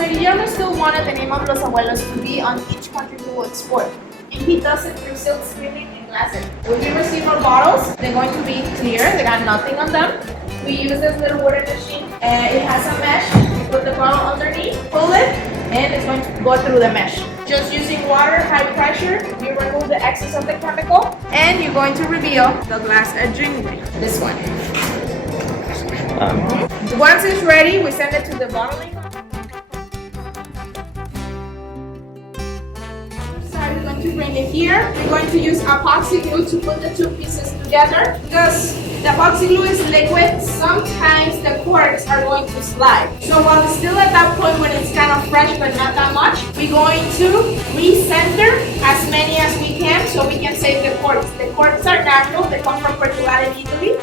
So Guillermo still wanted the name of Los Abuelos to be on each country we will export. And he does it through silk screening and glassing. When we receive our bottles, they're going to be clear, they got nothing on them. We use this little wooden machine, and it has a mesh. You put the bottle underneath, pull it, and it's going to go through the mesh. Just using water, high pressure, you remove the excess of the chemical, and you're going to reveal the glass edging, this one. Once it's ready, we send it to the bottling. We're going to bring it here. We're going to use epoxy glue to put the two pieces together. Because the epoxy glue is liquid, sometimes the corks are going to slide. So while it's still at that point when it's kind of fresh but not that much, we're going to recenter as many as we can so we can save the corks. The corks are natural, they come from Portugal and Italy.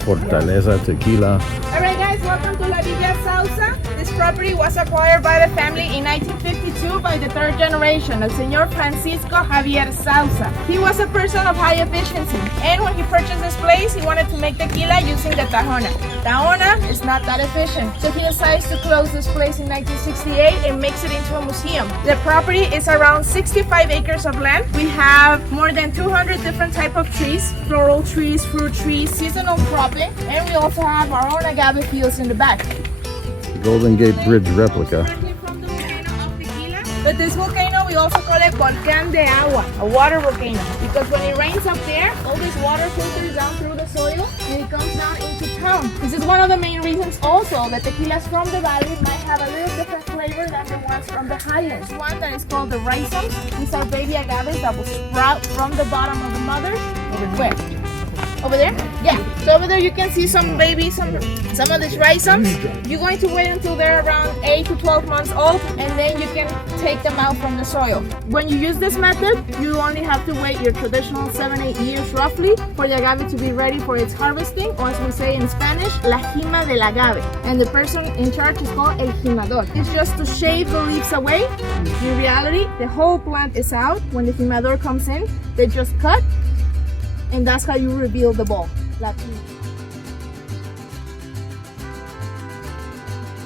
Fortaleza tequila. Alright guys, welcome to Eladio Sauza. This property was acquired by the family in 1952 by the third generation, El Señor Francisco Javier Sauza. He was a person of high efficiency, and when he purchased this place, he wanted to make tequila using the tahona. Tahona is not that efficient, so he decides to close this place in 1968 and makes it into a museum. The property is around 65 acres of land. We have more than 200 different types of trees, floral trees, fruit trees, seasonal cropping, and we also have our own agave fields in the back. Golden Gate Bridge replica. From the volcano of Tequila. But this volcano, we also call it Volcán de Agua, a water volcano. Because when it rains up there, all this water filters down through the soil and it comes down into town. This is one of the main reasons also that tequilas from the valley might have a little different flavor than the ones from the highlands. One that is called the rhizomes. These are baby agaves that will sprout from the bottom of the mother. Where? Over there? Yeah. So over there you can see some babies, some of these rhizomes. You're going to wait until they're around 8 to 12 months old, and then you can take them out from the soil. When you use this method, you only have to wait your traditional 7-8 years roughly for the agave to be ready for its harvesting, or as we say in Spanish, la jima del agave. And the person in charge is called el jimador. It's just to shave the leaves away. In reality, the whole plant is out. When the jimador comes in, they just cut, and that's how you reveal the ball.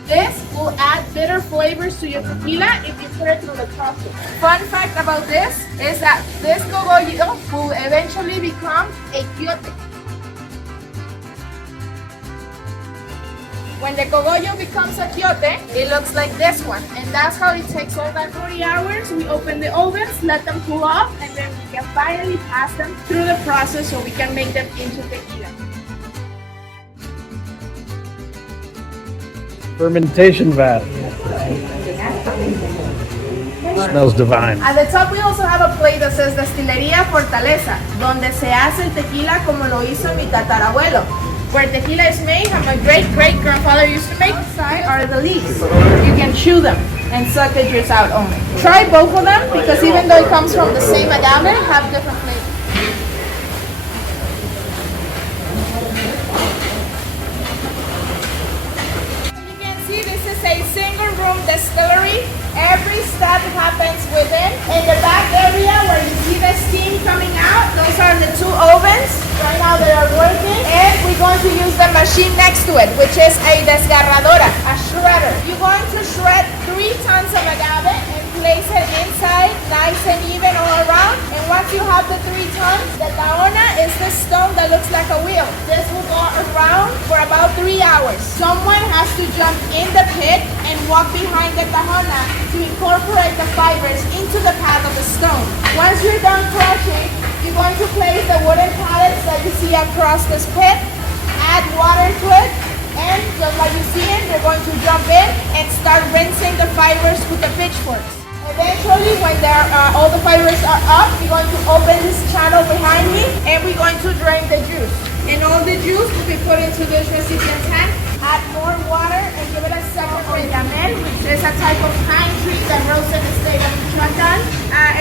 This will add bitter flavors to your tequila if you put it through the process. Fun fact about this is that this cogollo will eventually become a quiote. When the cogollo becomes a quiote, it looks like this one. And that's how it takes all that 40 hours. We open the ovens, let them cool off, and then we can finally pass them through the process so we can make them into tequila. Fermentation vat. Smells divine. At the top we also have a plate that says Distillería Fortaleza, donde se hace el tequila como lo hizo mi tatarabuelo. Where tequila is made, how my great-great-grandfather used to make, side are the leaves. You can chew them and suck the juice out only. Try both of them because even though it comes from the same agave, have different flavors. You can see this is a single-room distillery. Every step happens within. In the back area where you see the steam coming out, those are the two ovens. Right now they are working, and we're going to use the machine next to it, which is a desgarradora, a shredder. You're going to shred 3 tons of agave and place it inside, nice and even all around. And once you have the 3 tons, the tahona is the stone that looks like a wheel. This will go around for about 3 hours. Someone has to jump in the pit and walk behind the tahona to incorporate the fibers into the path of the stone. Once you're done crushing, you're going to place the wooden pallets that you see across this pit, add water to it, and just like you see it, they're going to jump in and start rinsing the fibers with the pitchforks. Eventually, when all the fibers are up, we're going to open this channel behind me, and we're going to drain the juice. And all the juice will be put into this recipient tank. Add more water and give it a second ramel, which is a type of pine tree that grows in the state of Michoacán.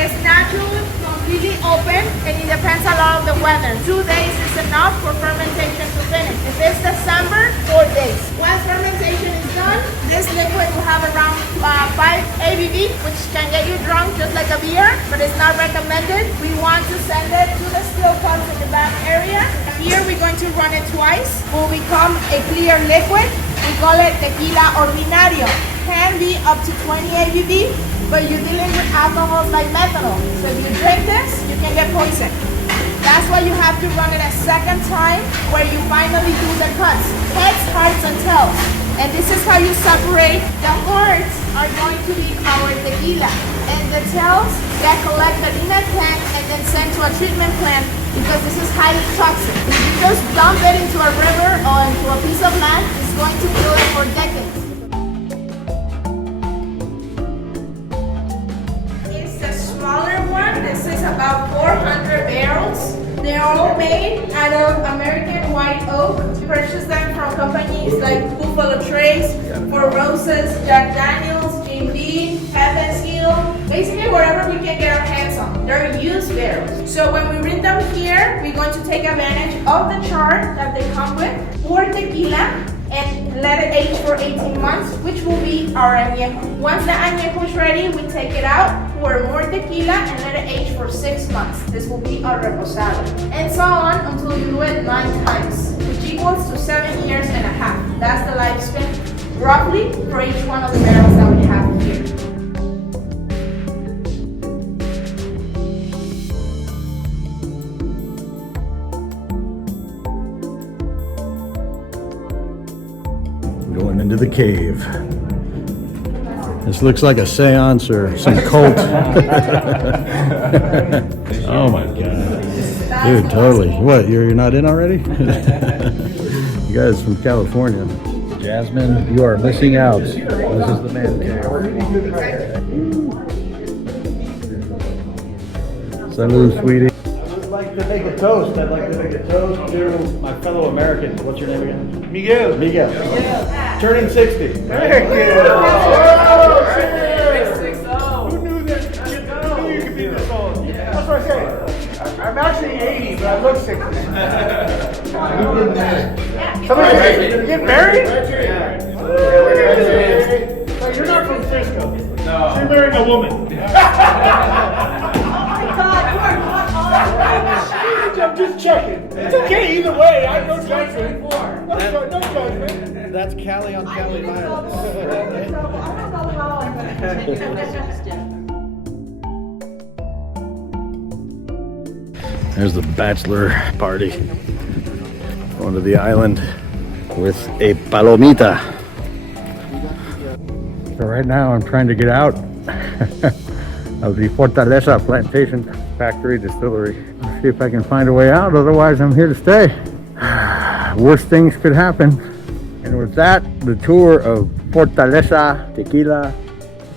It's naturally completely open, and it depends a lot on the weather. 2 days is enough for fermentation to finish. If it's December, 4 days. Once fermentation is done, This liquid will have around 5 ABV, which can get you drunk just like a beer, but it's not recommended. We want to send it to the still cups in the back area. Here we're going to run it twice. Will become a clear liquid. We call it tequila ordinario. Can be up to 20 ABV, but you're dealing with alcohols like methanol. So if you drink this, you can get poisoned. That's why you have to run it a second time where you finally do the cuts. Heads, hearts, and tails. And this is how you separate. The hearts are going to be our tequila. And the tails get collected in a tank and then sent to a treatment plant because this is highly toxic. If you just dump it into a river or into a piece of land, it's going to kill it for decades. It's the smaller one. This is about 400 barrels. They're all made out of American white oak. We purchase them from companies like Buffalo Trace, Four Roses, Jack Daniels, Jim Beam, Heaven's Heel, basically wherever we can get our hands on. They're used barrels. So when we bring them here, we're going to take advantage of the char that they come with, pour tequila, and let it age for 18 months, which will be our añejo. Once the añejo is ready, we take it out, pour more tequila, and let it age for 6 months. This will be our reposado. And so on until you do it 9 times, which equals to 7 years and a half. That's the lifespan, roughly, for each one of the barrels that we have here. Going into the cave. This looks like a seance or some cult. Oh my god. Dude, totally. What, you're not in already? You guys from California. Jasmine, you are missing out. This is the man cave. Salud, sweetie. I'd like to make a toast. I'd like to make a toast to my fellow American. What's your name again? Miguel. Miguel. Turning 60. Thank you. Who knew that? Who knew you could be this old? That's what I say. I'm actually 80, but I look 60. Somebody get married? So you're not from Frisco. No. So you're marrying a woman. I'm just checking. It's okay either way. I have no judgment. No judgment. That's Cali on Cali violence. There's the bachelor party. Going to the island with a palomita. So right now I'm trying to get out of the Fortaleza plantation factory distillery. See if I can find a way out, otherwise I'm here to stay. Worst things could happen. And with that, the tour of Fortaleza Tequila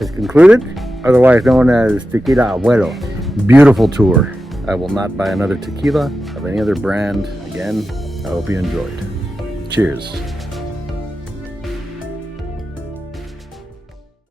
is concluded, otherwise known as Tequila Abuelo. Beautiful tour. I will not buy another tequila of any other brand again. I hope you enjoyed. Cheers.